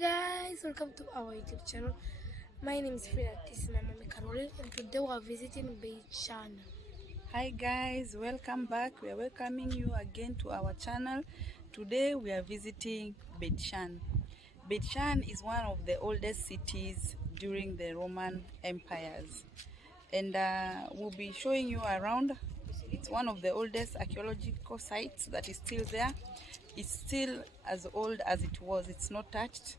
Hi guys, welcome to our YouTube channel. My name is Frida. This is my mommy Caroline, and today we are visiting Beit. Hi guys, welcome back. We are welcoming you again to our channel. Today we are visiting Beit. Beit is one of the oldest cities during the Roman empires, and we'll be showing you around. It's one of the oldest archaeological sites that is still there. It's still as old as it was. It's not touched.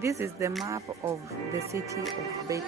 This is the map of the city of Beit.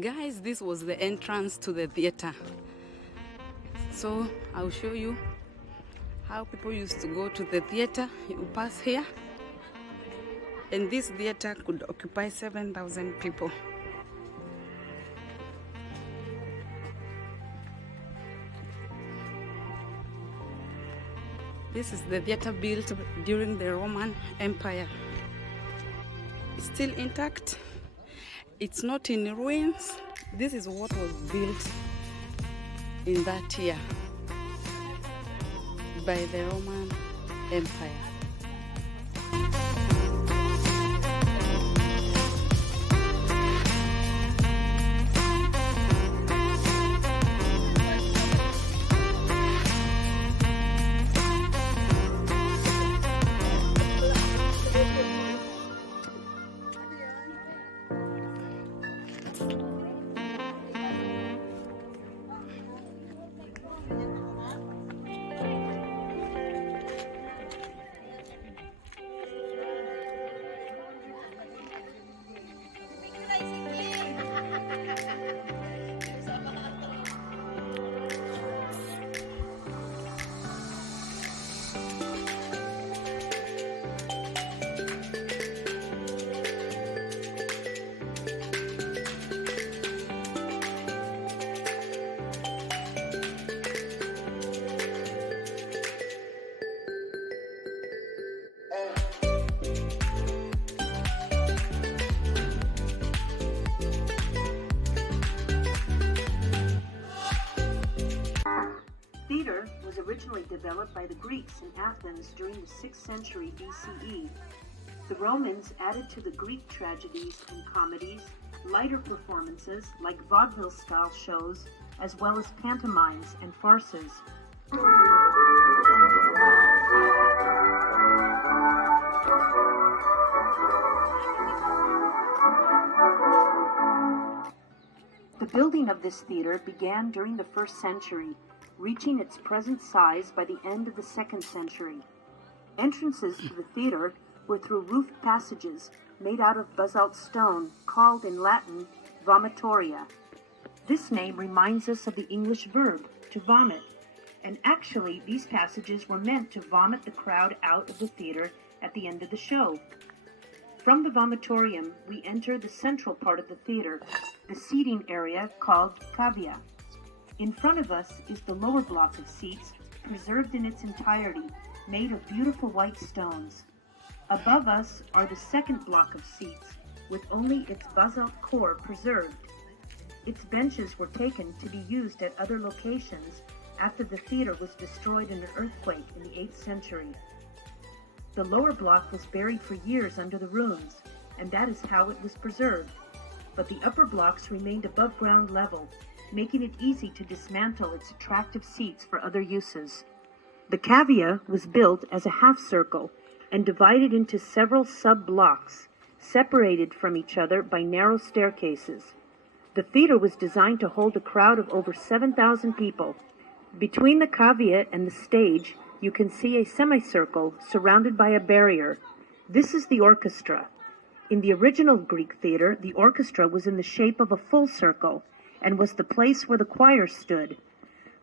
Guys, this was the entrance to the theater. So I'll show you how people used to go to the theater. You pass here, and this theater could occupy 7,000 people. This is the theater built during the Roman Empire. It's still intact. It's not in ruins. This is what was built in that year by the Roman Empire. Theater was originally developed by the Greeks in Athens during the 6th century BCE. The Romans added to the Greek tragedies and comedies lighter performances like vaudeville-style shows, as well as pantomimes and farces. The building of this theater began during the 1st century, reaching its present size by the end of the 2nd century. Entrances to the theater were through roofed passages made out of basalt stone, called in Latin vomitoria. This name reminds us of the English verb to vomit, and actually these passages were meant to vomit the crowd out of the theater at the end of the show. From the vomitorium, we enter the central part of the theater, the seating area called cavea. In front of us is the lower block of seats, preserved in its entirety, made of beautiful white stones. Above us are the second block of seats, with only its basalt core preserved. Its benches were taken to be used at other locations after the theater was destroyed in an earthquake in the 8th century. The lower block was buried for years under the ruins, and that is how it was preserved. But the upper blocks remained above ground level, making it easy to dismantle its attractive seats for other uses. The cavea was built as a half circle and divided into several sub-blocks, separated from each other by narrow staircases. The theater was designed to hold a crowd of over 7,000 people. Between the cavea and the stage, you can see a semicircle surrounded by a barrier. This is the orchestra. In the original Greek theater, the orchestra was in the shape of a full circle and was the place where the choir stood.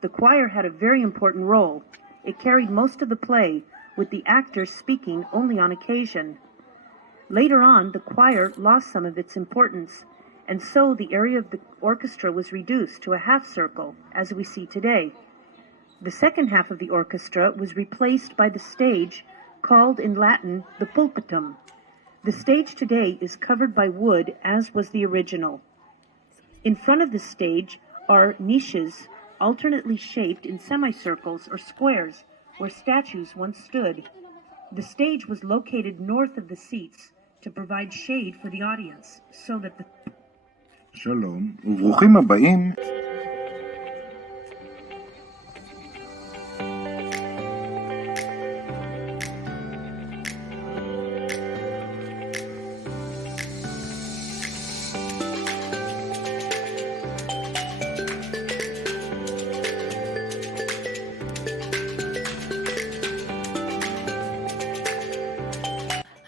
The choir had a very important role. It carried most of the play, with the actors speaking only on occasion. Later on, the choir lost some of its importance, and so the area of the orchestra was reduced to a half circle, as we see today. The second half of the orchestra was replaced by the stage, called in Latin the pulpitum. The stage today is covered by wood, as was the original. In front of the stage are niches, alternately shaped in semicircles or squares, where statues once stood. The stage was located north of the seats to provide shade for the audience, so that the... שלום וברוכים הבאים.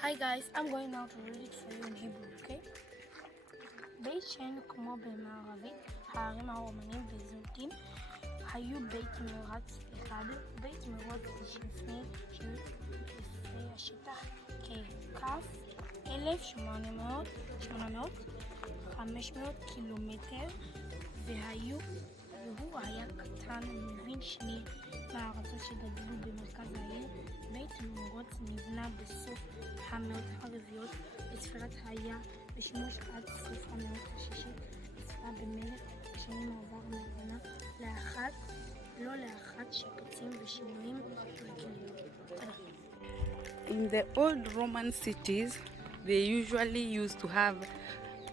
Hi guys, I'm going now to read it for you in Hebrew, okay? בית שן כמו במערבית, הערים הרומנים וזוטים, היו בית מרץ אחד, בית מרוץ לפני השטח ככף 1,800 קילומטר, והוא היה קטן מבין שני מהארצות שגדלו במרכז העיר. בית מרוץ נבנה בסוף המאות הרביעיות לספירת היה בשימוש עד סוף המאות השישית, נצפה במלך בשנים מעבר מהבנה לא לאחת שיפוצים ושינויים רגילים. In the old Roman cities, they usually used to have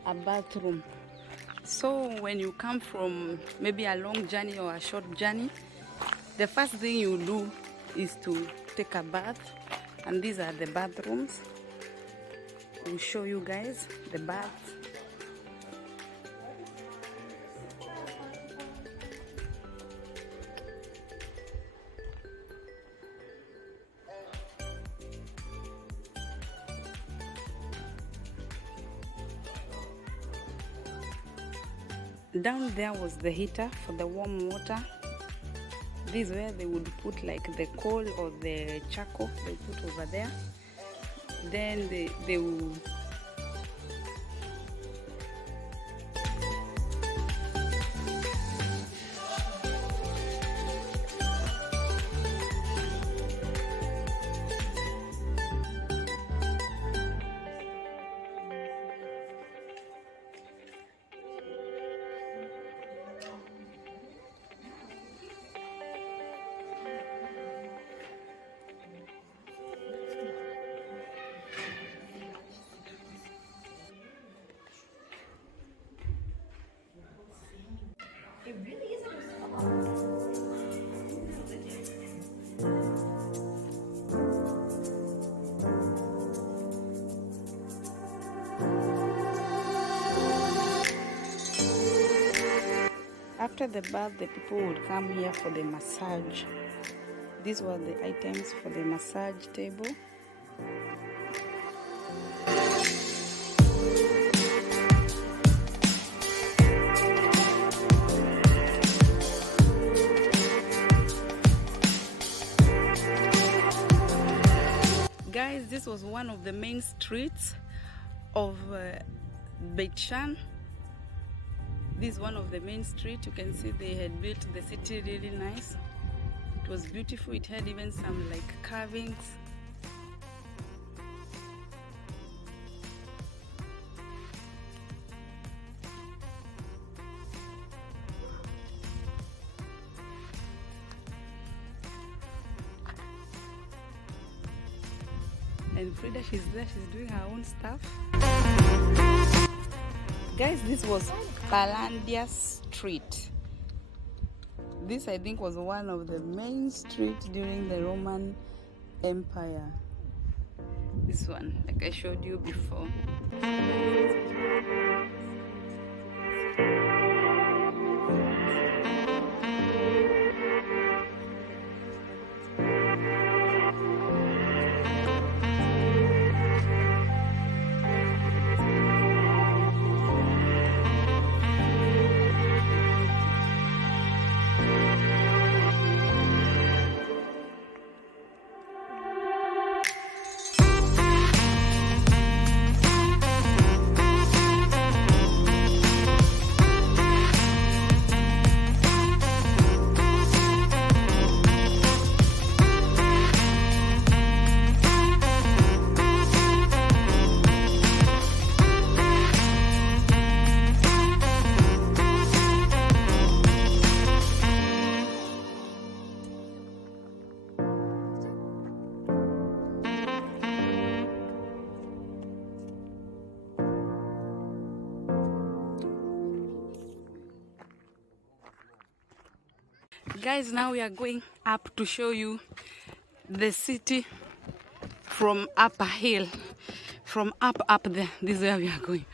a bathroom. So when you come from maybe a long journey or a short journey, the first thing you do is to take a bath, and these are the bathrooms. We'll show you guys the baths. Down there was the heater for the warm water. This is where they would put like the coal or the charcoal they put over there. Then they will After the bath, the people would come here for the massage. These were the items for the massage table. Guys, this was one of the main streets of Beit Shan. This is one of the main streets. You can see they had built the city really nice. It was beautiful. It had even some like carvings. And Frida, she's there, she's doing her own stuff. Guys, this was Palandia Street. This, I think, was one of the main streets during the Roman Empire. This one, like I showed you before. Guys, now we are going up to show you the city from up a hill. From up there. This is where we are going.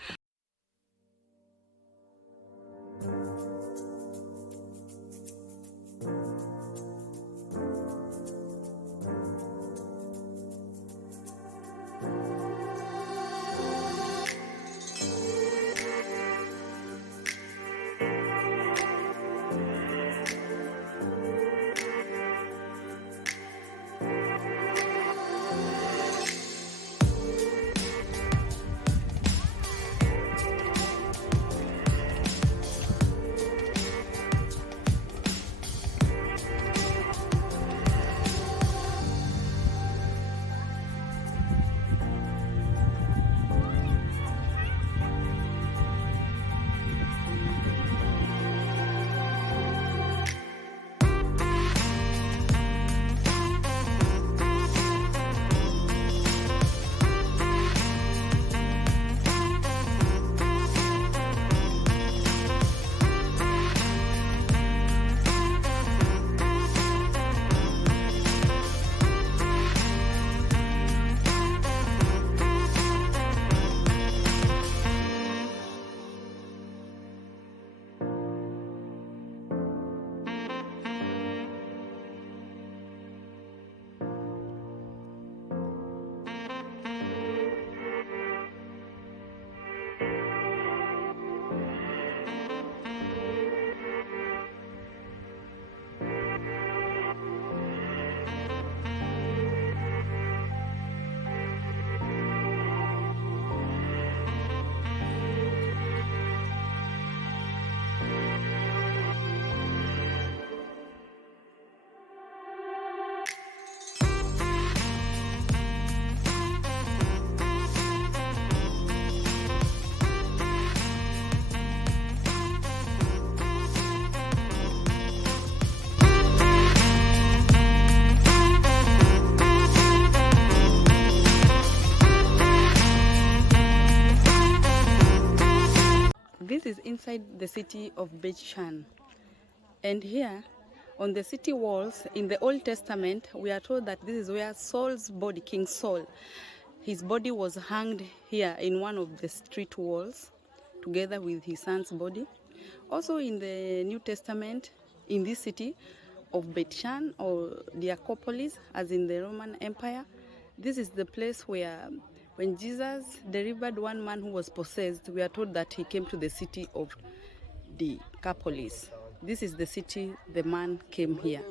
This is inside the city of Beit. And here on the city walls in the Old Testament, we are told that this is where Saul's body, King Saul, his body was hanged here in one of the street walls together with his son's body. Also in the New Testament, in this city of Beit or the Scythopolis, as in the Roman Empire, this is the place where when Jesus delivered one man who was possessed, we are told that he came to the city of the Scythopolis. This is the city the man came here.